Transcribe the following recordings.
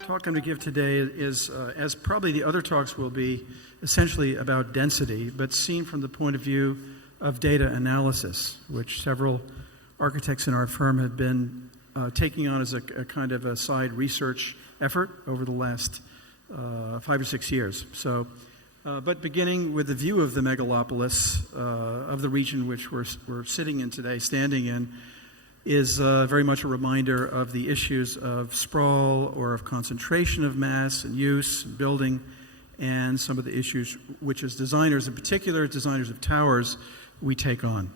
Talk I'm going to give today is, as probably the other talks will be, essentially about density, but seen from the point of view of data analysis, which several architects in our firm have been taking on as a kind of a side research effort over the last 5 or 6 years. So, but beginning with the view of the megalopolis of the region which we're sitting in today, standing in, is very much a reminder of the issues of sprawl or of concentration of mass and use and building, and some of the issues which as designers, in particular designers of towers, we take on.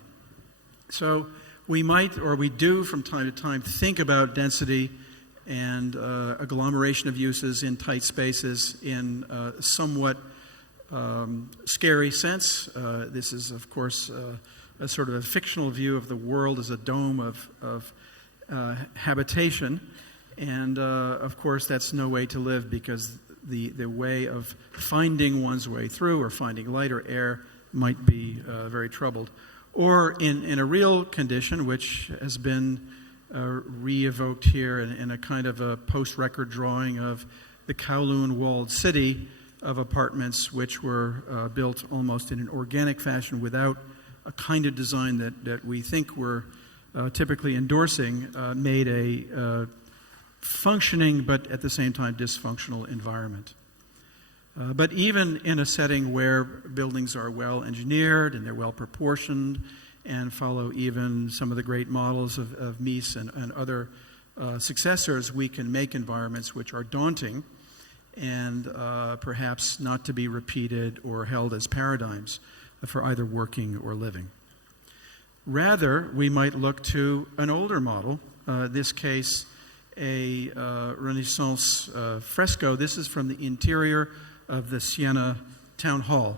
So we might, or we do from time to time, think about density and agglomeration of uses in tight spaces in a somewhat scary sense. This is, of course, a sort of a fictional view of the world as a dome of habitation. And, of course, that's no way to live, because the way of finding one's way through or finding light or air might be very troubled. Or in a real condition, which has been re-evoked here in a kind of a post-record drawing of the Kowloon walled city of apartments which were built almost in an organic fashion without a kind of design that we think we're typically endorsing, made a functioning but at the same time dysfunctional environment. But even in a setting where buildings are well engineered and they're well proportioned and follow even some of the great models of Mies and other successors, we can make environments which are daunting and perhaps not to be repeated or held as paradigms for either working or living. Rather, we might look to an older model, this case a Renaissance fresco. This is from the interior of the Siena Town Hall,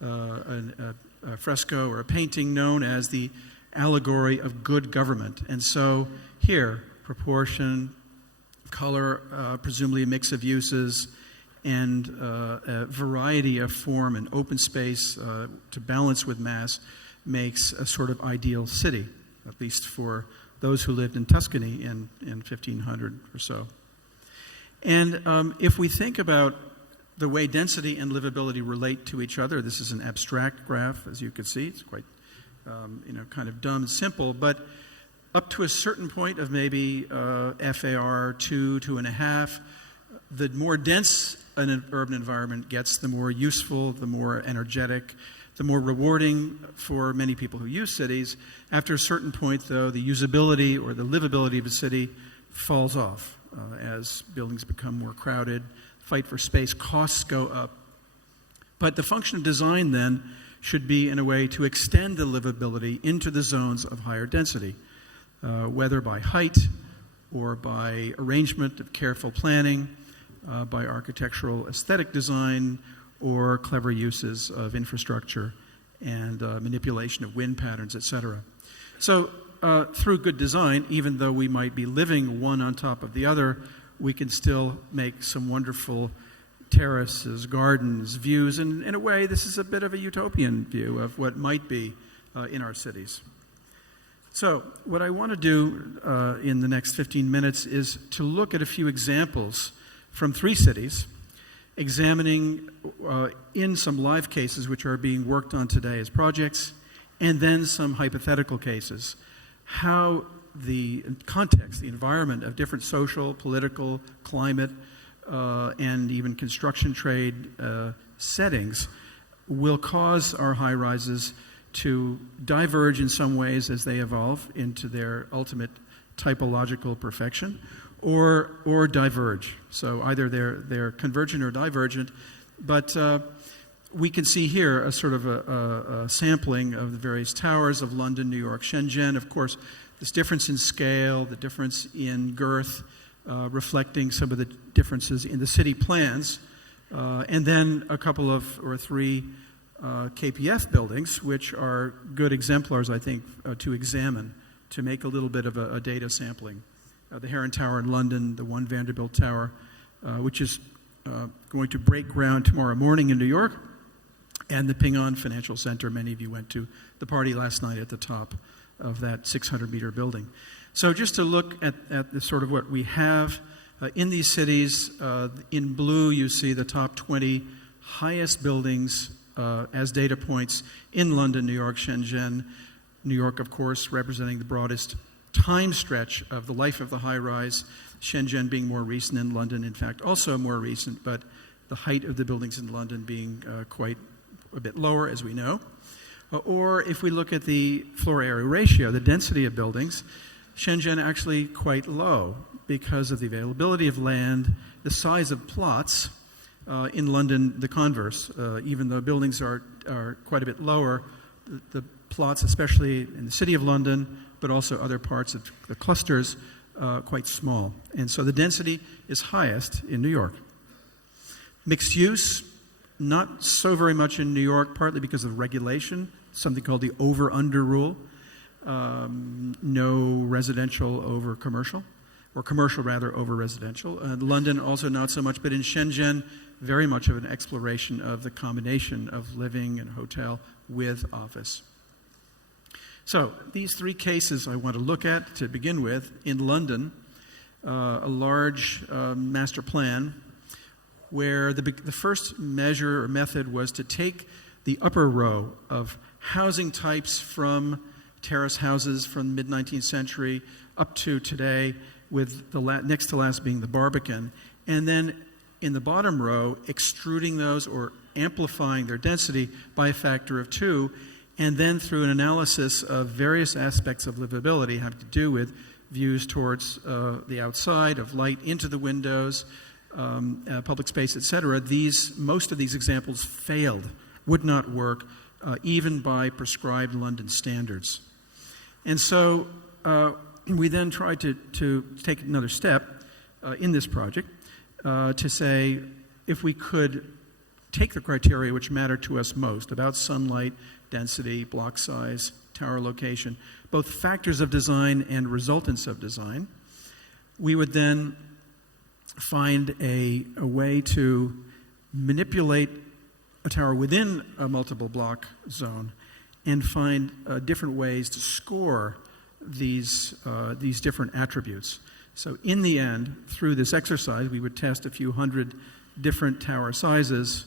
a fresco or a painting known as the Allegory of Good Government. And so here, proportion, color, presumably a mix of uses, and a variety of form and open space to balance with mass makes a sort of ideal city, at least for those who lived in Tuscany in 1500 or so. And if we think about the way density and livability relate to each other, this is an abstract graph, as you can see. It's quite, kind of dumb and simple, but up to a certain point of maybe FAR 2, 2.5, the more dense an urban environment gets, the more useful, the more energetic, the more rewarding for many people who use cities. After a certain point, though, the usability or the livability of a city falls off as buildings become more crowded, fight for space, costs go up. But the function of design then should be in a way to extend the livability into the zones of higher density, whether by height or by arrangement of careful planning, by architectural aesthetic design, or clever uses of infrastructure and manipulation of wind patterns, etc. So through good design, even though we might be living one on top of the other, we can still make some wonderful terraces, gardens, views, and in a way this is a bit of a utopian view of what might be in our cities. So what I want to do in the next 15 minutes is to look at a few examples from 3 cities, examining in some live cases which are being worked on today as projects, and then some hypothetical cases, how the context, the environment of different social, political, climate, and even construction trade settings will cause our high-rises to diverge in some ways as they evolve into their ultimate typological perfection, or diverge. So either they're convergent or divergent, but we can see here a sort of a sampling of the various towers of London, New York, Shenzhen. Of course, this difference in scale, the difference in girth, reflecting some of the differences in the city plans, and then a couple of or 3 KPF buildings, which are good exemplars, I think, to examine, to make a little bit of a data sampling. The Heron Tower in London, the One Vanderbilt Tower, which is going to break ground tomorrow morning in New York, and the Ping An Financial Center. Many of you went to the party last night at the top of that 600-meter building. So just to look at the sort of what we have in these cities, in blue you see the top 20 highest buildings as data points in London, New York, Shenzhen. New York, of course, representing the broadest time stretch of the life of the high-rise, Shenzhen being more recent, and London, in fact, also more recent, but the height of the buildings in London being quite a bit lower, as we know. Or if we look at the floor area ratio, the density of buildings, Shenzhen actually quite low because of the availability of land, the size of plots. In London, the converse. Even though buildings are quite a bit lower, the plots, especially in the City of London, but also other parts of the clusters, quite small. And so the density is highest in New York. Mixed use, not so very much in New York, partly because of regulation, something called the over-under rule. No residential over commercial, or commercial rather over residential. London also not so much, but in Shenzhen, very much of an exploration of the combination of living and hotel with office. So these three cases I want to look at to begin with. In London, a large master plan where the first measure or method was to take the upper row of housing types from terrace houses from the mid-19th century up to today, with the next to last being the Barbican, and then in the bottom row, extruding those or amplifying their density by a factor of 2, and then through an analysis of various aspects of livability having to do with views towards the outside, of light into the windows, public space, etc. Most of these examples failed, would not work, even by prescribed London standards. And so we then tried to take another step in this project to say, if we could take the criteria which matter to us most about sunlight, density, block size, tower location, both factors of design and resultants of design, we would then find a way to manipulate a tower within a multiple block zone and find different ways to score these different attributes. So in the end, through this exercise, we would test a few hundred different tower sizes.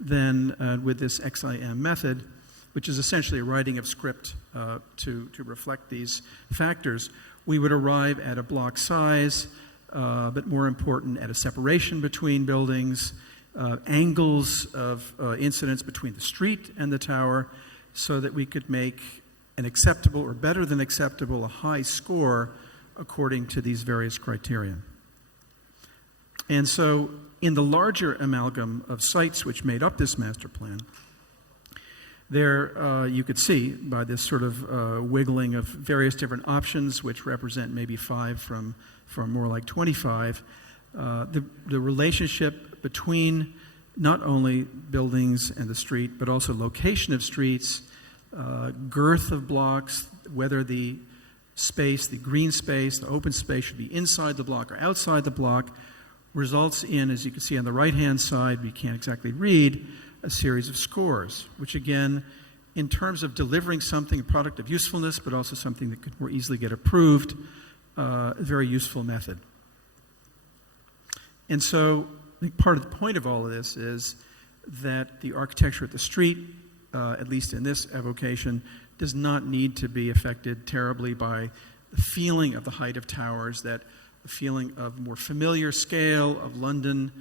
Then with this XIM method, which is essentially a writing of script to reflect these factors, we would arrive at a block size, but more important, at a separation between buildings, angles of incidence between the street and the tower, so that we could make an acceptable or better than acceptable, a high score according to these various criteria. And so in the larger amalgam of sites which made up this master plan, there you could see by this sort of wiggling of various different options, which represent maybe 5 from more like 25, the relationship between not only buildings and the street, but also location of streets, girth of blocks, whether the space, the green space, the open space should be inside the block or outside the block, results in, as you can see on the right-hand side, we can't exactly read, a series of scores, which again, in terms of delivering something, a product of usefulness, but also something that could more easily get approved, a very useful method. And so I think part of the point of all of this is that the architecture at the street, at least in this evocation, does not need to be affected terribly by the feeling of the height of towers, that the feeling of more familiar scale of London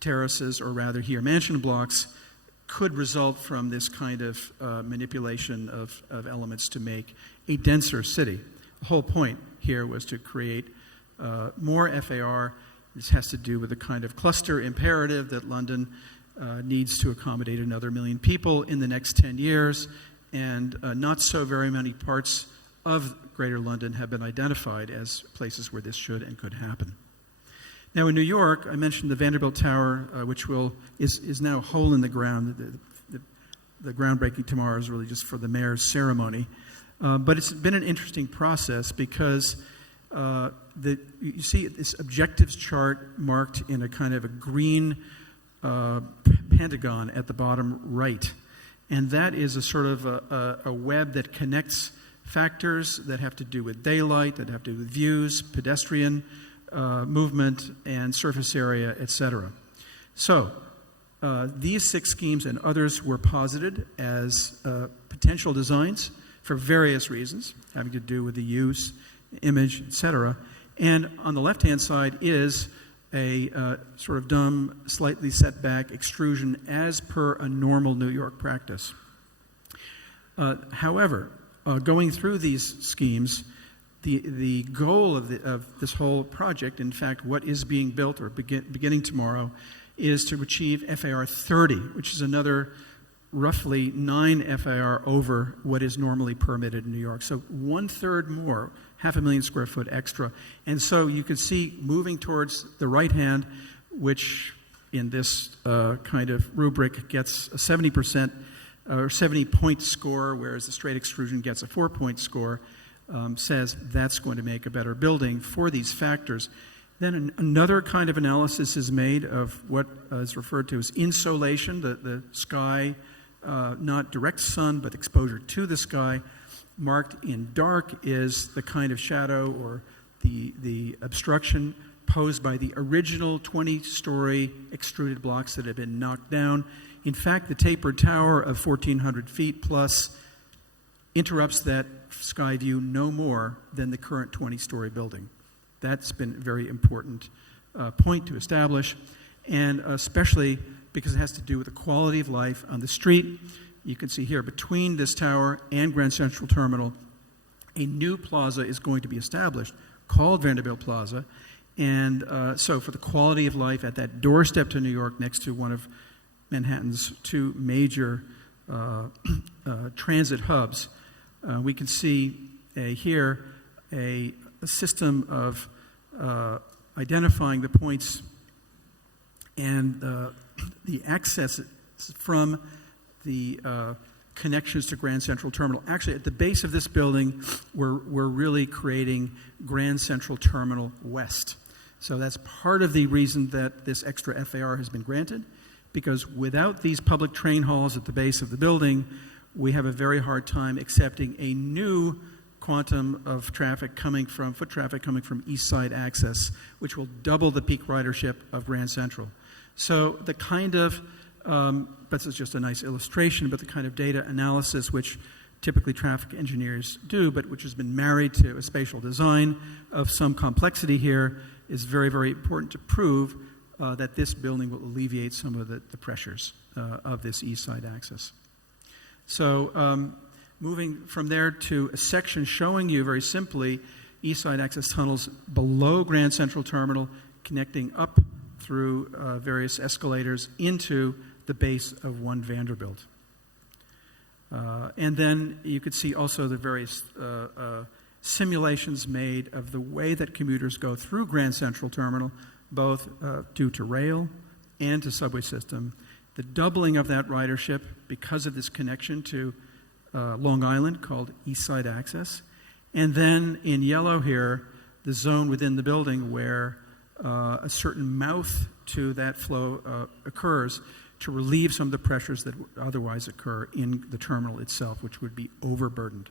terraces, or rather here mansion blocks, could result from this kind of manipulation of elements to make a denser city. The whole point here was to create more FAR. This has to do with the kind of cluster imperative that London needs to accommodate another 1 million people in the next 10 years, and not so very many parts of Greater London have been identified as places where this should and could happen. Now in New York, I mentioned the Vanderbilt Tower, which is now a hole in the ground. The groundbreaking tomorrow is really just for the mayor's ceremony. But it's been an interesting process because you see this objectives chart marked in a kind of a green pentagon at the bottom right. And that is a sort of a web that connects factors that have to do with daylight, that have to do with views, pedestrian movement, and surface area, etc. So these 6 schemes and others were posited as potential designs for various reasons, having to do with the use, image, etc. And on the left-hand side is a sort of dumb, slightly set back extrusion as per a normal New York practice. However, going through these schemes, the goal of this whole project, in fact, what is being built or beginning tomorrow, is to achieve FAR 30, which is another roughly 9 FAR over what is normally permitted in New York. So 1/3 more, 500,000 square foot extra. And so you can see moving towards the right hand, which in this kind of rubric gets a 70% or 70-point score, whereas the straight extrusion gets a 4-point score, says that's going to make a better building for these factors. Then another kind of analysis is made of what is referred to as insolation, the sky, not direct sun, but exposure to the sky. Marked in dark is the kind of shadow or the obstruction posed by the original 20-story extruded blocks that have been knocked down. In fact, the tapered tower of 1,400 feet plus interrupts that sky view no more than the current 20-story building. That's been a very important point to establish, and especially because it has to do with the quality of life on the street. You can see here between this tower and Grand Central Terminal, a new plaza is going to be established called Vanderbilt Plaza. And so for the quality of life at that doorstep to New York next to one of Manhattan's 2 major transit hubs, we can see here a system of identifying the points and the access from the connections to Grand Central Terminal. Actually, at the base of this building, we're really creating Grand Central Terminal West. So that's part of the reason that this extra FAR has been granted, because without these public train halls at the base of the building, we have a very hard time accepting a new quantum of traffic coming from, foot traffic coming from East Side access, which will double the peak ridership of Grand Central. So the kind of, this is just a nice illustration, but the kind of data analysis which typically traffic engineers do, but which has been married to a spatial design of some complexity here, is very, very important to prove that this building will alleviate some of the pressures of this East Side access. So moving from there to a section showing you very simply East Side access tunnels below Grand Central Terminal, connecting up through various escalators into the base of One Vanderbilt. And then you could see also the various simulations made of the way that commuters go through Grand Central Terminal, both due to rail and to subway system. The doubling of that ridership because of this connection to Long Island called East Side Access. And then in yellow here, the zone within the building where a certain mouth to that flow occurs to relieve some of the pressures that would otherwise occur in the terminal itself, which would be overburdened.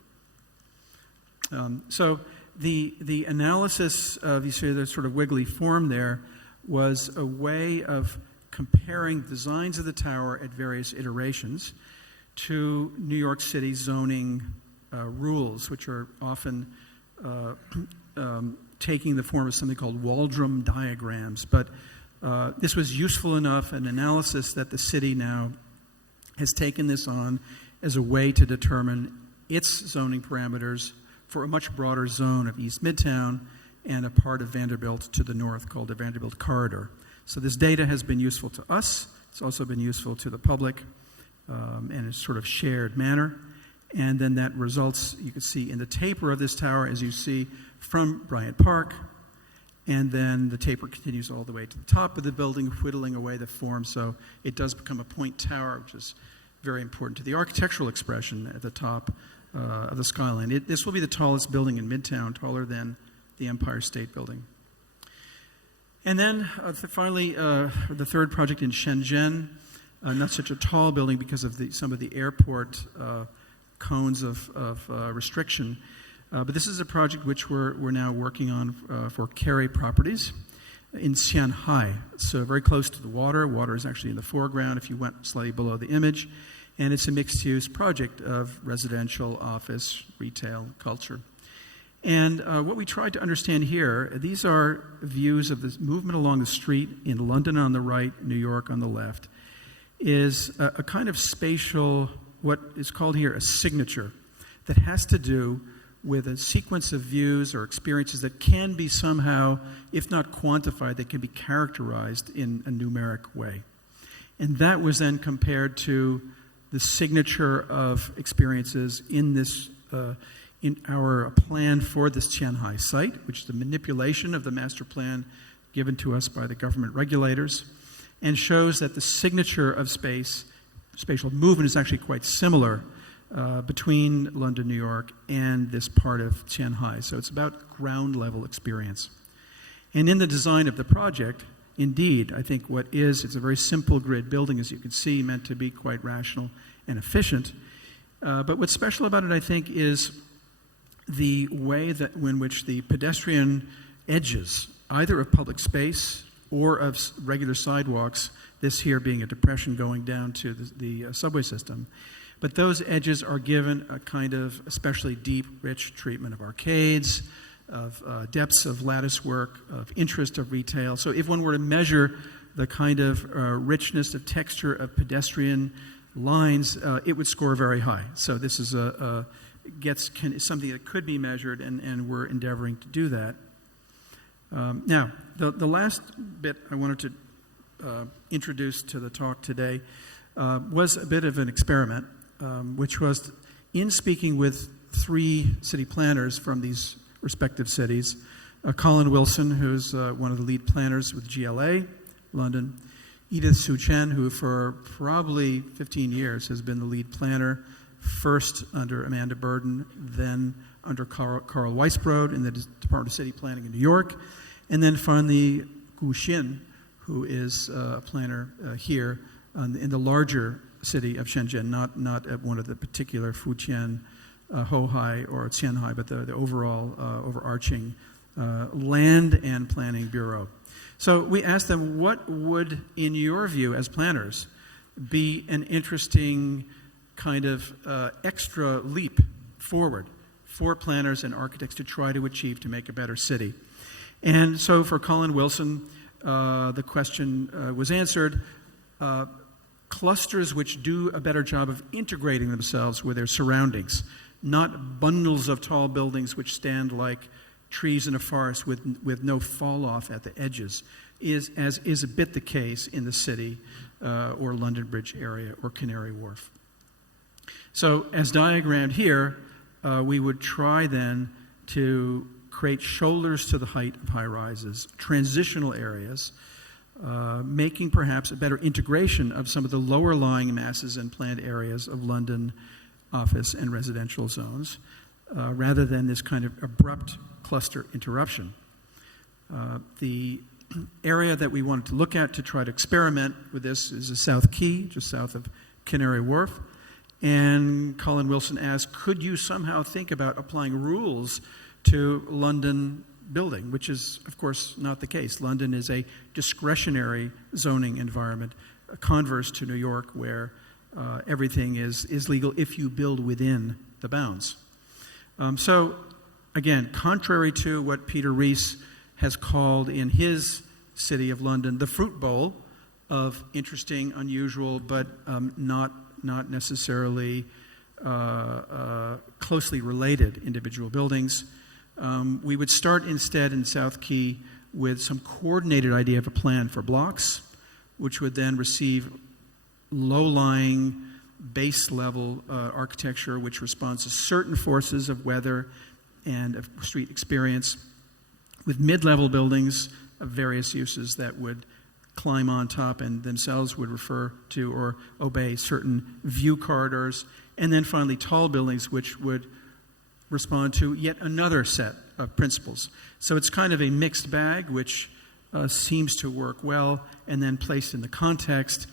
So the analysis of, you see the sort of wiggly form there, was a way of comparing designs of the tower at various iterations to New York City zoning rules, which are often taking the form of something called Waldron diagrams. But this was useful enough, an analysis, that the city now has taken this on as a way to determine its zoning parameters for a much broader zone of East Midtown and a part of Vanderbilt to the north called the Vanderbilt Corridor. So this data has been useful to us. It's also been useful to the public in a sort of shared manner. And then that results, you can see in the taper of this tower, as you see from Bryant Park. And then the taper continues all the way to the top of the building, whittling away the form. So it does become a point tower, which is very important to the architectural expression at the top of the skyline. This will be the tallest building in Midtown, taller than the Empire State Building. And then finally, the third project in Shenzhen, not such a tall building because of some of the airport cones of restriction. But this is a project which we're now working on for Carey Properties in Shanghai. So very close to the water. Water is actually in the foreground if you went slightly below the image. And it's a mixed-use project of residential, office, retail, culture. And what we tried to understand here, these are views of the movement along the street in London on the right, New York on the left, is a kind of spatial, what is called here a signature, that has to do with a sequence of views or experiences that can be somehow, if not quantified, that can be characterized in a numeric way. And that was then compared to the signature of experiences in this, in our plan for this Qianhai site, which is the manipulation of the master plan given to us by the government regulators, and shows that the signature of spatial movement is actually quite similar between London, New York, and this part of Qianhai. So it's about ground level experience. And in the design of the project, indeed, I think it's a very simple grid building, as you can see, meant to be quite rational and efficient. But what's special about it, I think, is the way that in which the pedestrian edges, either of public space or of regular sidewalks, this here being a depression going down to the subway system, but those edges are given a kind of especially deep, rich treatment of arcades, of depths of lattice work, of interest of retail. So if one were to measure the kind of richness of texture of pedestrian lines, it would score very high. So this is something that could be measured, and we're endeavoring to do that. Now, the last bit I wanted to introduce to the talk today was a bit of an experiment, which was in speaking with 3 city planners from these respective cities, Colin Wilson, who's one of the lead planners with GLA, London, Edith Su Chen, who for probably 15 years has been the lead planner, first under Amanda Burden, then under Carl Weisbrod in the Department of City Planning in New York, and then finally Gu Xin, who is a planner here in the larger city of Shenzhen, not at one of the particular Fujian, Hohai, or Qianhai, but the overall overarching land and planning bureau. So we asked them, what would, in your view as planners, be an interesting kind of extra leap forward for planners and architects to try to achieve to make a better city? And so for Colin Wilson, the question was answered, clusters which do a better job of integrating themselves with their surroundings, not bundles of tall buildings which stand like trees in a forest with no fall off at the edges, is a bit the case in the city or London Bridge area or Canary Wharf. So as diagrammed here, we would try then to create shoulders to the height of high rises, transitional areas, making perhaps a better integration of some of the lower lying masses and planned areas of London office and residential zones, rather than this kind of abrupt cluster interruption. The area that we wanted to look at to try to experiment with this is the South Quay, just south of Canary Wharf. And Colin Wilson asked, could you somehow think about applying rules to London building, which is, of course, not the case. London is a discretionary zoning environment, converse to New York, where everything is legal if you build within the bounds. So, again, contrary to what Peter Rees has called in his city of London the fruit bowl of interesting, unusual, but not necessarily closely related individual buildings, we would start instead in South Quay with some coordinated idea of a plan for blocks, which would then receive low-lying, base-level architecture which responds to certain forces of weather and of street experience, with mid-level buildings of various uses that would climb on top and themselves would refer to or obey certain view corridors, and then finally tall buildings which would respond to yet another set of principles. So it's kind of a mixed bag which seems to work well, and then placed in the context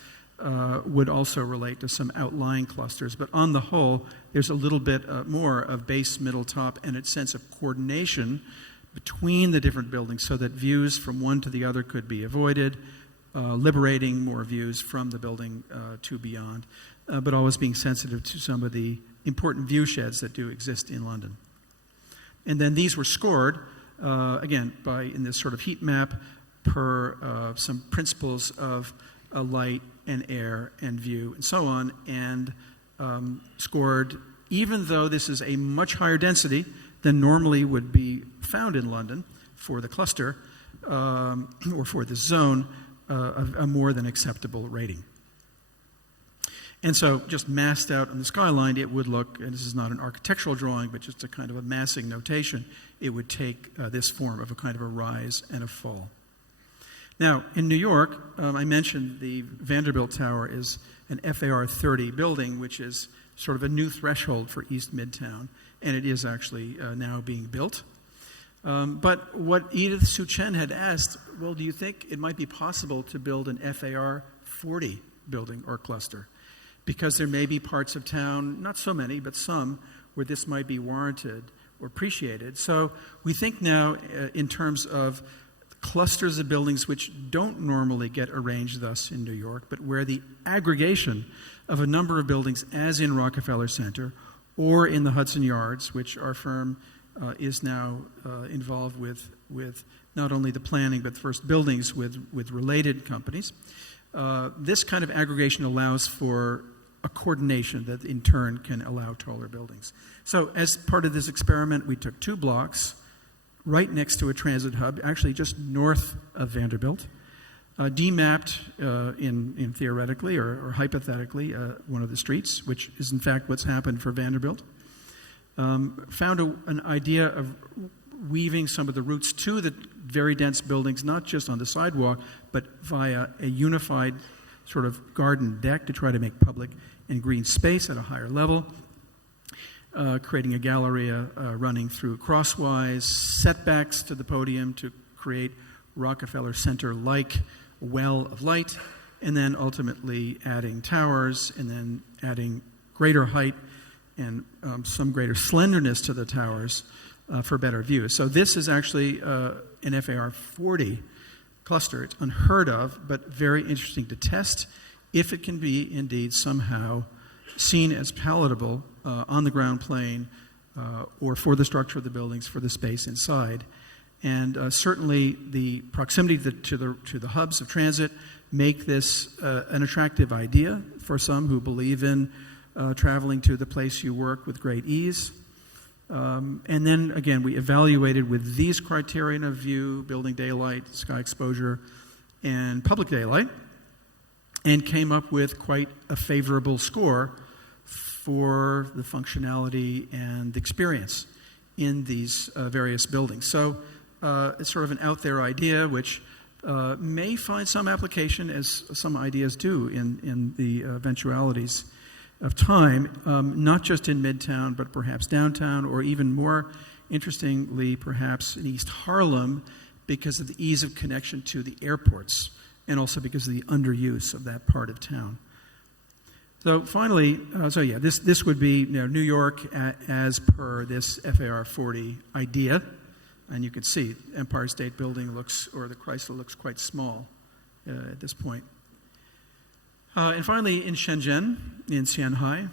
would also relate to some outlying clusters. But on the whole, there's a little bit more of base, middle, top, and a sense of coordination between the different buildings so that views from one to the other could be avoided, liberating more views from the building to beyond, but always being sensitive to some of the important view sheds that do exist in London. And then these were scored, again, in this sort of heat map per some principles of light and air and view and so on, and scored, even though this is a much higher density than normally would be found in London for the cluster or for this zone, a more than acceptable rating. And so just massed out on the skyline, it would look, and this is not an architectural drawing, but just a kind of a massing notation, it would take this form of a kind of a rise and a fall. Now, in New York, I mentioned the Vanderbilt Tower is an FAR 30 building, which is sort of a new threshold for East Midtown, and it is actually now being built. But what Edith Su Chen had asked, well, do you think it might be possible to build an FAR 40 building or cluster? Because there may be parts of town, not so many, but some, where this might be warranted or appreciated. So we think now in terms of clusters of buildings which don't normally get arranged thus in New York, but where the aggregation of a number of buildings, as in Rockefeller Center or in the Hudson Yards, which our firm is now involved with not only the planning but first buildings with related companies. This kind of aggregation allows for a coordination that in turn can allow taller buildings. So as part of this experiment, we took 2 blocks right next to a transit hub, actually just north of Vanderbilt, demapped in theoretically or hypothetically one of the streets, which is in fact what's happened for Vanderbilt. Found an idea of weaving some of the routes to the very dense buildings, not just on the sidewalk, but via a unified sort of garden deck to try to make public and green space at a higher level, creating a galleria running through crosswise setbacks to the podium to create Rockefeller Center-like well of light, and then ultimately adding towers, and then adding greater height and some greater slenderness to the towers for better views. So this is actually an FAR 40 cluster. It's unheard of, but very interesting to test if it can be indeed somehow seen as palatable on the ground plane or for the structure of the buildings, for the space inside. And certainly the proximity to the hubs of transit make this an attractive idea for some who believe in traveling to the place you work with great ease. And then, again, we evaluated with these criterion of view, building daylight, sky exposure, and public daylight, and came up with quite a favorable score for the functionality and the experience in these various buildings. So it's sort of an out there idea which may find some application, as some ideas do in the eventualities of time, not just in Midtown, but perhaps downtown, or even more interestingly, perhaps in East Harlem, because of the ease of connection to the airports, and also because of the underuse of that part of town. So finally, this would be New York as per this FAR 40 idea, and you can see Empire State Building or the Chrysler looks quite small at this point. And finally, in Shenzhen, in Qianhai,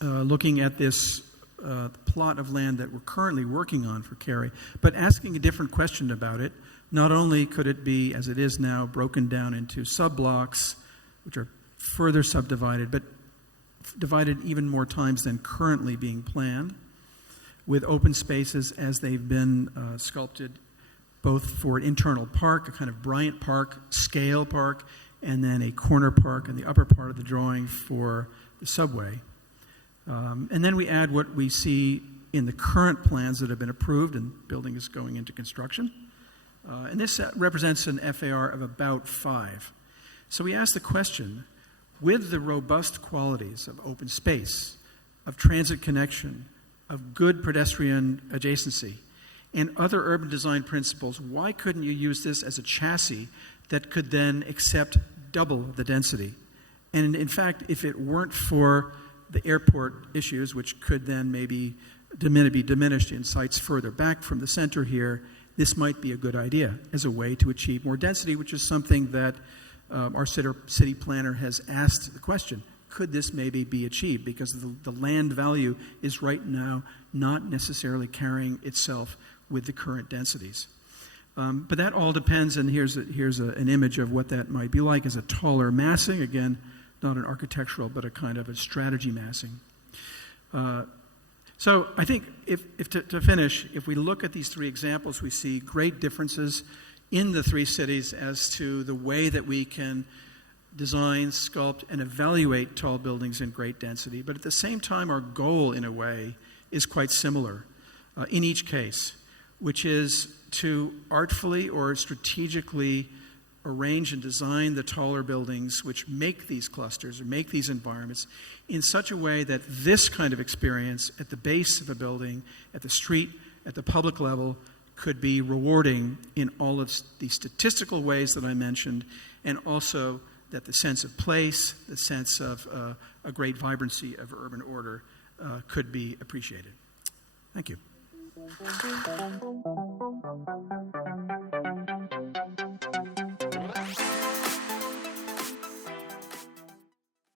looking at this plot of land that we're currently working on for Cary, but asking a different question about it. Not only could it be, as it is now, broken down into sub-blocks, which are further subdivided, but divided even more times than currently being planned, with open spaces as they've been sculpted, both for an internal park, a kind of Bryant Park scale park, and then a corner park in the upper part of the drawing for the subway. And then we add what we see in the current plans that have been approved, and building is going into construction. And this represents an FAR of about 5. So we ask the question, with the robust qualities of open space, of transit connection, of good pedestrian adjacency, and other urban design principles, why couldn't you use this as a chassis that could then accept double the density. And in fact, if it weren't for the airport issues, which could then maybe be diminished in sites further back from the center here, this might be a good idea as a way to achieve more density, which is something that our city planner has asked the question, could this maybe be achieved? Because the land value is right now not necessarily carrying itself with the current densities. But that all depends, and here's an image of what that might be like as a taller massing, again, not an architectural, but a kind of a strategy massing. So I think to finish, if we look at these three examples, we see great differences in the three cities as to the way that we can design, sculpt, and evaluate tall buildings in great density. But at the same time, our goal, in a way, is quite similar in each case, which is to artfully or strategically arrange and design the taller buildings which make these clusters or make these environments in such a way that this kind of experience at the base of a building, at the street, at the public level, could be rewarding in all of the statistical ways that I mentioned, and also that the sense of place, the sense of a great vibrancy of urban order could be appreciated. Thank you.